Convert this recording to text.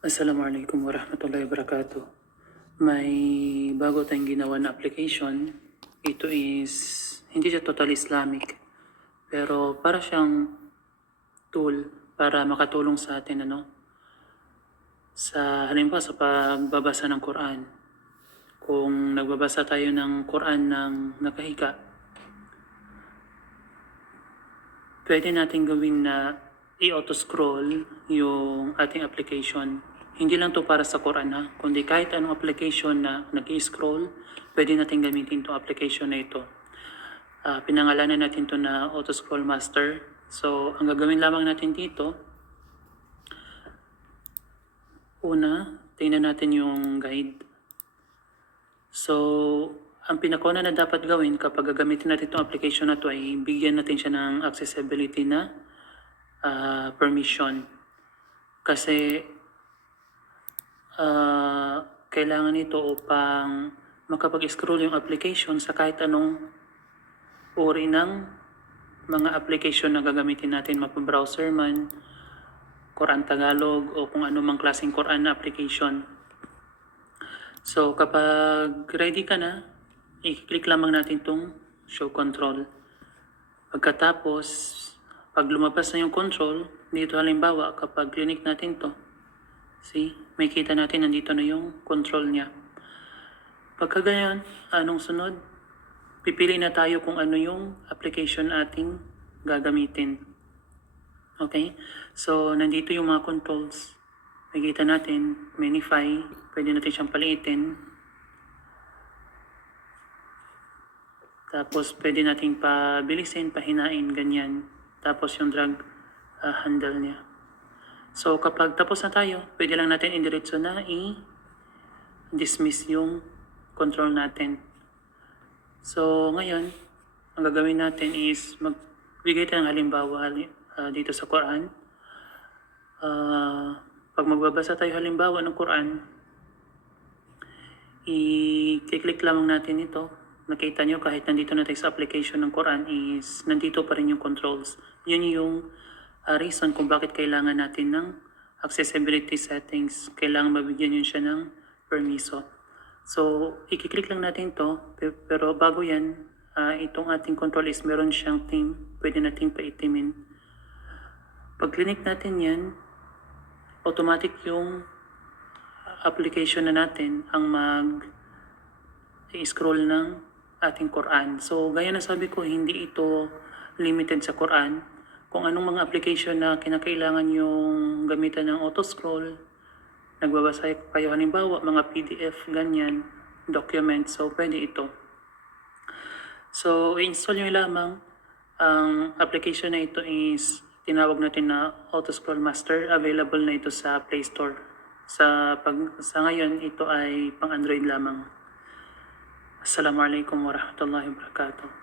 Assalamualaikum warahmatullahi wabarakatuh. May bago tayong ginawa na application. Ito is hindi siya total Islamic, pero para siyang tool para makatulong sa atin sa halimbawa sa pagbabasa ng Quran. Kung nagbabasa tayo ng Quran ng nakahiga, pwede natin gawin na i-auto-scroll yung ating application. Hindi lang to para sa Quran kundi kahit anong application na nag-i-scroll, pwede natin gamitin itong application na ito. Pinangalanan natin to na Auto-Scroll Master. So, ang gagawin lamang natin dito, una, tingnan natin yung guide. So, ang pinakauna na dapat gawin kapag gagamitin natin itong application na to ay bigyan natin siya ng accessibility na permission. Kasi kailangan ito upang makapag-scroll yung application sa kahit anong uri ng mga application na gagamitin natin, mapa-browser man, Quran Tagalog o kung anumang klaseng Quran na application. So kapag ready ka na, i-click lamang natin itong show control. Pagkatapos, pag lumabas na yung control, dito halimbawa kapag click natin to, see, may kita natin nandito na yung control niya. Pagka ganyan, anong sunod? Pipili na tayo kung ano yung application ating gagamitin. Okay? So, nandito yung mga controls. Makikita natin, Minify, pwede natin siyang paliitin. Tapos, pwede nating pabilisin, pahinain, ganyan. Tapos, yung drag handle niya. So, kapag tapos na tayo, pwede lang natin indiretso na i-dismiss yung control natin. So, ngayon, ang gagawin natin is magbigay tayo ng halimbawa dito sa Quran. Pag magbabasa tayo halimbawa ng Quran, i-click lamang natin ito. Nakita nyo kahit nandito na tayo sa application ng Quran is nandito pa rin yung controls. Yun yung reason kung bakit kailangan natin ng accessibility settings. Kailangan mabigyan yun siya ng permiso. So, i-click lang natin to, pero bago yan, itong ating control is meron siyang theme, pwede nating paitimin. Pag click natin yan, automatic yung application na natin ang mag-scroll ng ating Quran. So, gaya na sabi ko, hindi ito limited sa Quran. Kung anong mga application na kinakailangan yung gamitan ng auto-scroll, nagbabasa kayo halimbawa, mga PDF, ganyan, document, so pwede ito. So, i-install nyo lamang. Ang application na ito is tinawag natin na Auto-Scroll Master. Available na ito sa Play Store. Sa ngayon, ito ay pang Android lamang. Assalamualaikum warahmatullahi wabarakatuh.